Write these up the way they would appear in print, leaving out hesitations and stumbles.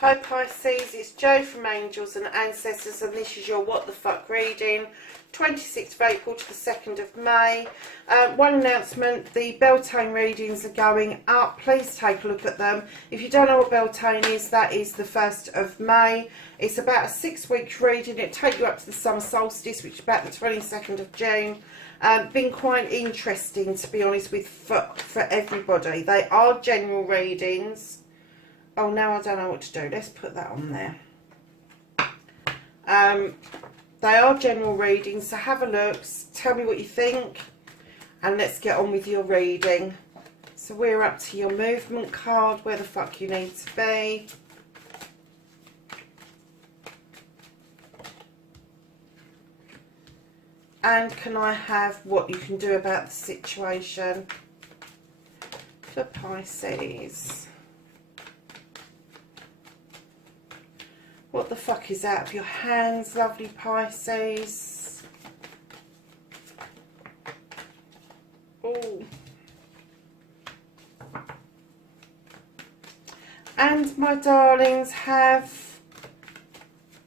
Hi Pisces, it's Jo from Angels and Ancestors, and this is your What the Fuck reading, 26th of April to the 2nd of May. One announcement, the Beltane readings are going up. Please take a look at them. If you don't know what Beltane is, that is the 1st of May. It's about a 6-week reading. It'll take you up to the summer solstice, which is about the 22nd of June. Been quite interesting, to be honest, for everybody. They are general readings. Oh, now I don't know what to do. Let's put that on there. They are general readings, so have a look. Tell me what you think. And let's get on with your reading. So we're up to your movement card, where the fuck you need to be. And can I have what you can do about the situation for Pisces? What the fuck is out of your hands, lovely Pisces? Oh. And my darlings, have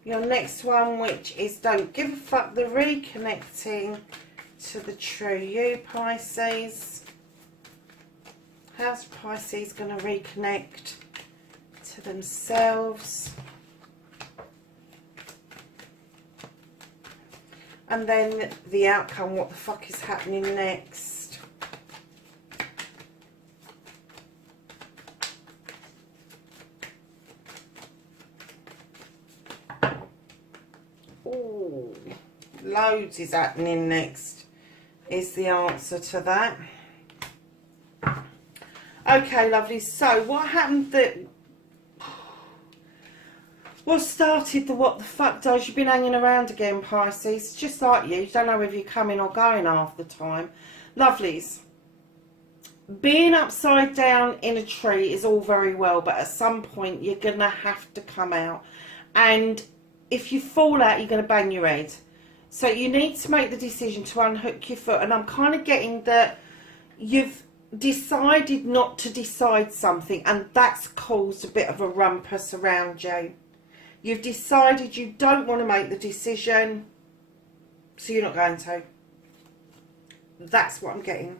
your next one, which is Don't Give a Fuck, the reconnecting to the true you, Pisces. How's Pisces going to reconnect to themselves? And then the outcome, what the fuck is happening next? Ooh, loads is happening next, is the answer to that. Okay, lovely. So what happened what started the what the fuck does? You've been hanging around again, Pisces. Just like you don't know whether you're coming or going half the time. Lovelies. Being upside down in a tree is all very well, but at some point you're going to have to come out. And if you fall out, you're going to bang your head. So you need to make the decision to unhook your foot. And I'm kind of getting that you've decided not to decide something, and that's caused a bit of a rumpus around you. You've decided you don't want to make the decision, so you're not going to. That's what I'm getting.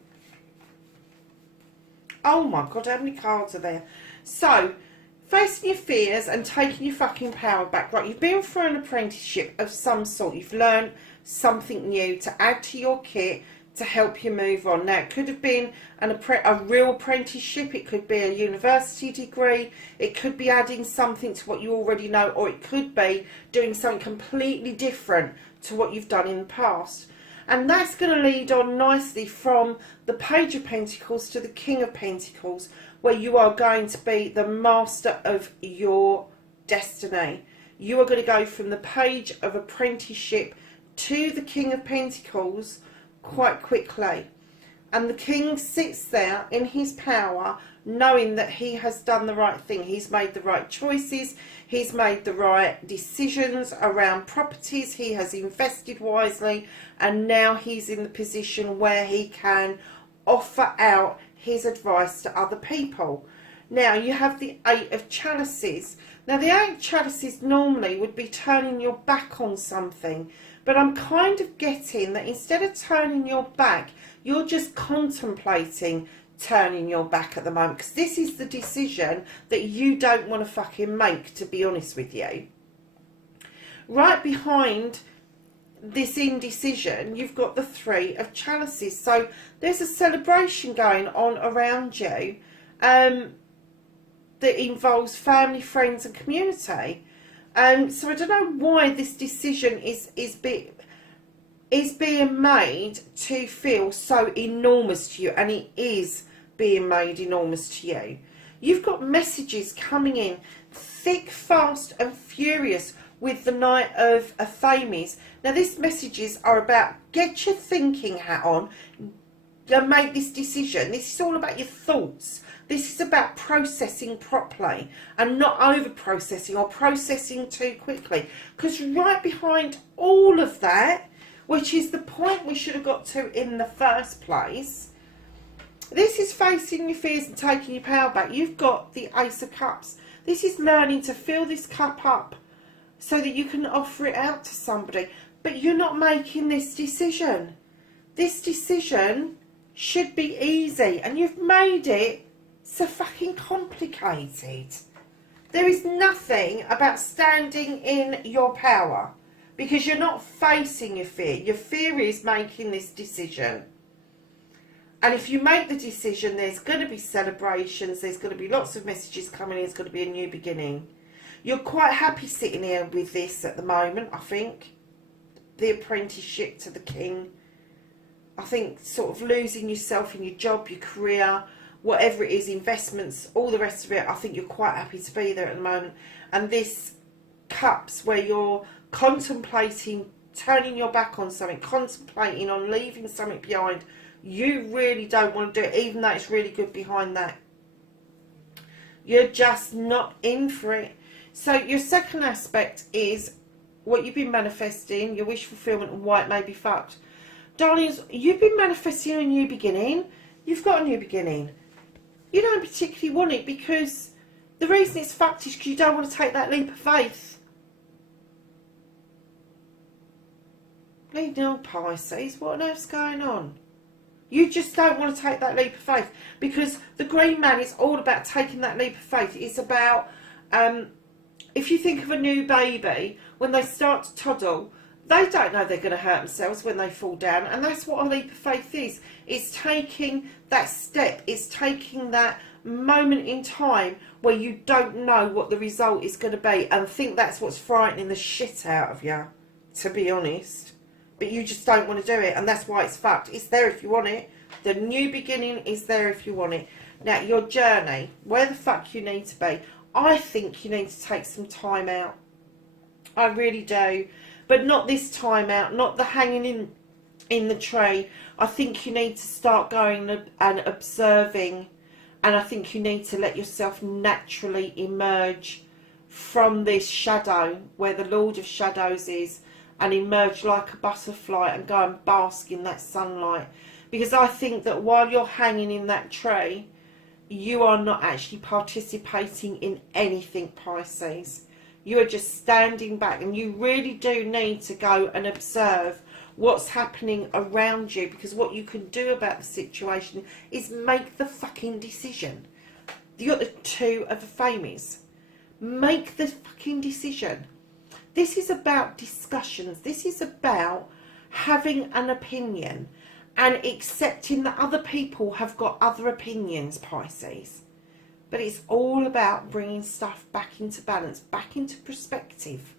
Oh my God, how many cards are there? So, facing your fears and taking your fucking power back. Right, you've been through an apprenticeship of some sort. You've learned something new to add to your kit to help you move on. Now, it could have been a real apprenticeship, it could be a university degree, it could be adding something to what you already know, or it could be doing something completely different to what you've done in the past. And that's going to lead on nicely from the Page of Pentacles to the King of Pentacles, where you are going to be the master of your destiny. You are going to go from the Page of Apprenticeship to the King of Pentacles quite quickly, and the king sits there in his power, knowing that he has done the right thing. He's made the right choices, he's made the right decisions around properties, he has invested wisely, and now he's in the position where he can offer out his advice to other people. Now you have the Eight of Chalices. Now the Eight of Chalices normally would be turning your back on something, but I'm kind of getting that instead of turning your back, you're just contemplating turning your back at the moment, because this is the decision that you don't want to fucking make, to be honest with you. Right behind this indecision, you've got the Three of Chalices. So there's a celebration going on around you that involves family, friends and community. So I don't know why this decision is being made to feel so enormous to you, and it is being made enormous to you. You've got messages coming in thick, fast and furious with the Knight of Aphames. Now these messages are about get your thinking hat on and make this decision. This is all about your thoughts. This is about processing properly and not over processing or processing too quickly. Because right behind all of that, which is the point we should have got to in the first place, This is facing your fears and taking your power back. You've got the Ace of Cups. This is learning to fill this cup up so that you can offer it out to somebody. But you're not making this decision. This decision should be easy, and you've made it so fucking complicated. There is nothing about standing in your power, because you're not facing your fear. Your fear is making this decision. And if you make the decision, there's going to be celebrations, there's going to be lots of messages coming in, it's going to be a new beginning. You're quite happy sitting here with this at the moment, I think. The apprenticeship to the king. I think sort of losing yourself in your job, your career, whatever it is, investments, all the rest of it, I think you're quite happy to be there at the moment. And this cups where you're contemplating turning your back on something, contemplating on leaving something behind. You really don't want to do it, even though it's really good behind that. You're just not in for it. So your second aspect is what you've been manifesting, your wish fulfillment, and why it may be fucked. Darlings, you've been manifesting a new beginning. You've got a new beginning. You don't particularly want it because the reason it's fucked is because you don't want to take that leap of faith. Bleeding old Pisces, what on earth's going on? You just don't want to take that leap of faith, because the green man is all about taking that leap of faith. It's about, if you think of a new baby, when they start to toddle, they don't know they're going to hurt themselves when they fall down. And that's what a leap of faith is. It's taking that step. It's taking that moment in time where you don't know what the result is going to be, and think that's what's frightening the shit out of you, to be honest. But you just don't want to do it, and that's why it's fucked. It's there if you want it. The new beginning is there if you want it. Now, your journey, where the fuck you need to be, I think you need to take some time out. I really do. But not this time out, not the hanging in the tree. I think you need to start going and observing, and I think you need to let yourself naturally emerge from this shadow where the Lord of Shadows is, and emerge like a butterfly and go and bask in that sunlight. Because I think that while you're hanging in that tree, you are not actually participating in anything, Pisces. You are just standing back, and you really do need to go and observe what's happening around you, because what you can do about the situation is make the fucking decision. You got the two of the famies. Make the fucking decision. This is about discussions. This is about having an opinion and accepting that other people have got other opinions, Pisces. But it's all about bringing stuff back into balance, back into perspective.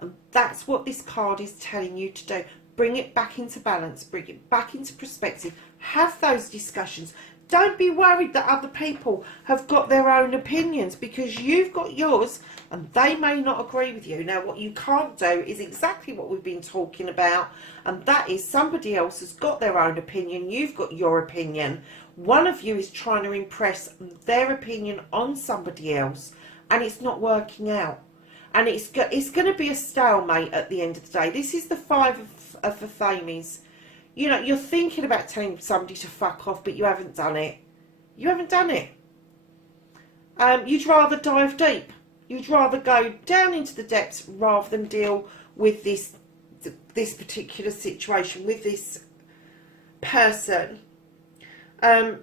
And that's what this card is telling you to do. Bring it back into balance. Bring it back into perspective. Have those discussions. Don't be worried that other people have got their own opinions, because you've got yours and they may not agree with you. Now, what you can't do is exactly what we've been talking about, and that is somebody else has got their own opinion, you've got your opinion. One of you is trying to impress their opinion on somebody else, and it's not working out. And it's going to be a stalemate at the end of the day. This is the Five of the Thames. You know, you're thinking about telling somebody to fuck off, but you haven't done it. You haven't done it. You'd rather dive deep. You'd rather go down into the depths rather than deal with this particular situation, with this person. But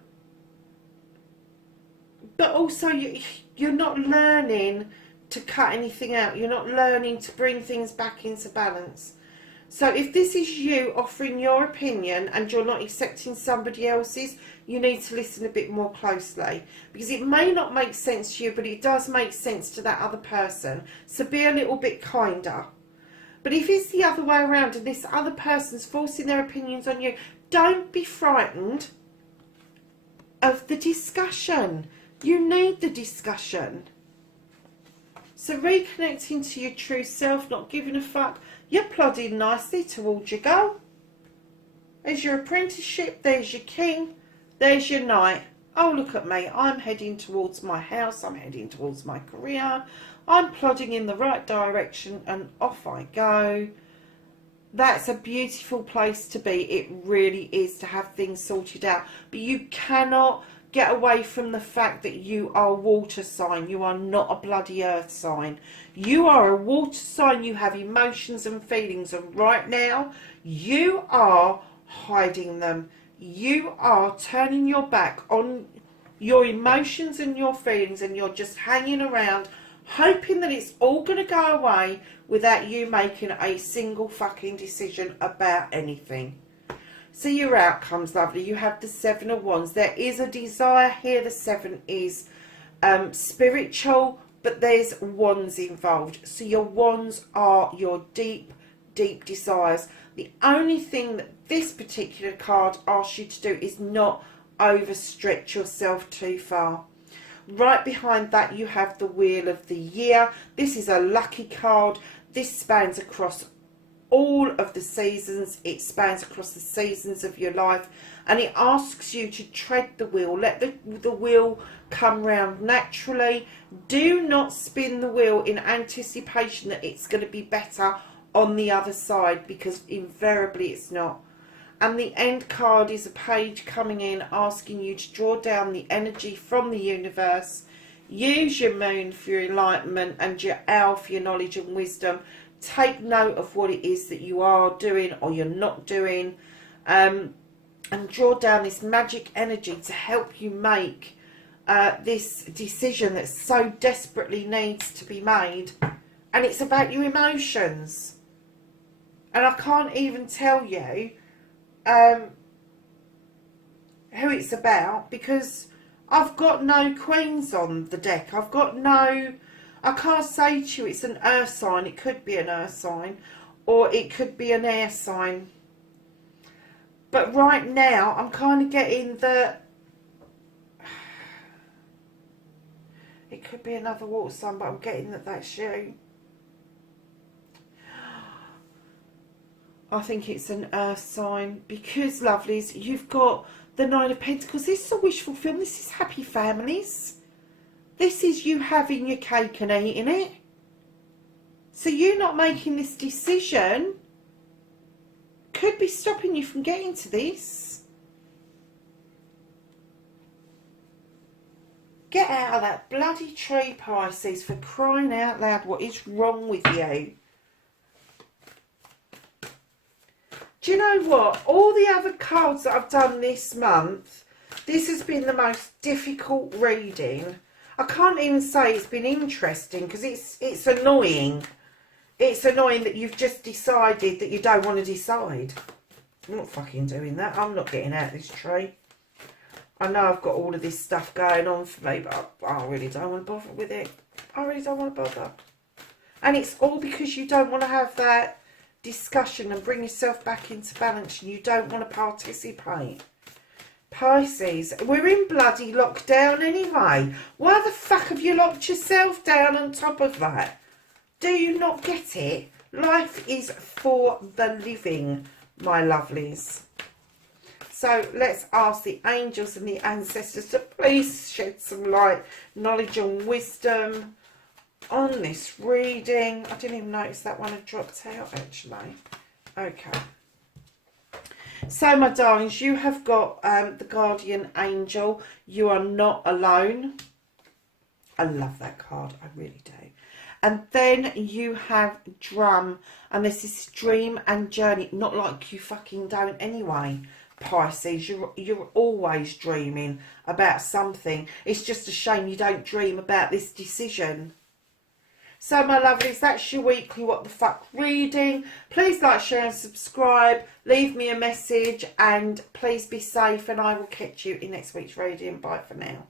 also, you're not learning to cut anything out. You're not learning to bring things back into balance. So if this is you offering your opinion and you're not accepting somebody else's, you need to listen a bit more closely, because it may not make sense to you, but it does make sense to that other person. So be a little bit kinder. But if it's the other way around and this other person's forcing their opinions on you, don't be frightened of the discussion. You need the discussion. So reconnecting to your true self, not giving a fuck. You're plodding nicely towards your goal. There's your apprenticeship, there's your king, there's your knight. Oh, look at me, I'm heading towards my house, I'm heading towards my career, I'm plodding in the right direction, and off I go. That's a beautiful place to be. It really is, to have things sorted out. But you cannot Get away from the fact that you are a water sign. You are not a bloody earth sign. You are a water sign. You have emotions and feelings. And right now, you are hiding them. You are turning your back on your emotions and your feelings. And you're just hanging around, hoping that it's all going to go away without you making a single fucking decision about anything. So your outcomes, lovely. You have the Seven of Wands. There is a desire here. The Seven is spiritual, but there's wands involved. So your wands are your deep, deep desires. The only thing that this particular card asks you to do is not overstretch yourself too far. Right behind that, you have the Wheel of the Year. This is a lucky card. This spans across all of the seasons. It spans across the seasons of your life, and it asks you to tread the wheel. Let the wheel come round naturally. Do not spin the wheel in anticipation that it's going to be better on the other side, because invariably it's not. And the End card is a page coming in asking you to draw down the energy from the universe. Use your Moon for your enlightenment and your Owl for your knowledge and wisdom. Take note of what it is that you are doing or you're not doing, and draw down this magic energy to help you make this decision that so desperately needs to be made. And it's about your emotions. And I can't even tell you who it's about, because I've got no queens on the deck. I've got no... I can't say to you it's an earth sign. It could be an earth sign, or it could be an air sign. But right now, I'm kind of getting the... It could be another water sign, but I'm getting that that's you. I think it's an earth sign, because, lovelies, you've got the Nine of Pentacles. This is a wish fulfillment. This is happy families. This is you having your cake and eating it. So you not making this decision could be stopping you from getting to this. Get out of that bloody tree, Pisces, for crying out loud. What is wrong with you? Do you know what? All the other cards that I've done this month, this has been the most difficult reading. I can't even say it's been interesting, because it's annoying. It's annoying that you've just decided that you don't want to decide. I'm not fucking doing that. I'm not getting out of this tree. I know I've got all of this stuff going on for me, but I really don't want to bother with it. I really don't want to bother. And it's all because you don't want to have that discussion and bring yourself back into balance, and you don't want to participate. Pisces, we're in bloody lockdown anyway. Why the fuck have you locked yourself down on top of that? Do you not get it? Life is for the living, my lovelies. So let's ask the angels and the ancestors to please shed some light, knowledge and wisdom on this reading. I didn't even notice that one had dropped out, actually. Okay. So, my darlings, you have got the guardian angel. You are not alone. I love that card. I really do. And then you have drum. And this is dream and journey. Not like you fucking don't anyway, Pisces. You're always dreaming about something. It's just a shame you don't dream about this decision. So, my lovelies, that's your weekly What the Fuck reading. Please like, share and subscribe. Leave me a message, and please be safe, and I will catch you in next week's reading. Bye for now.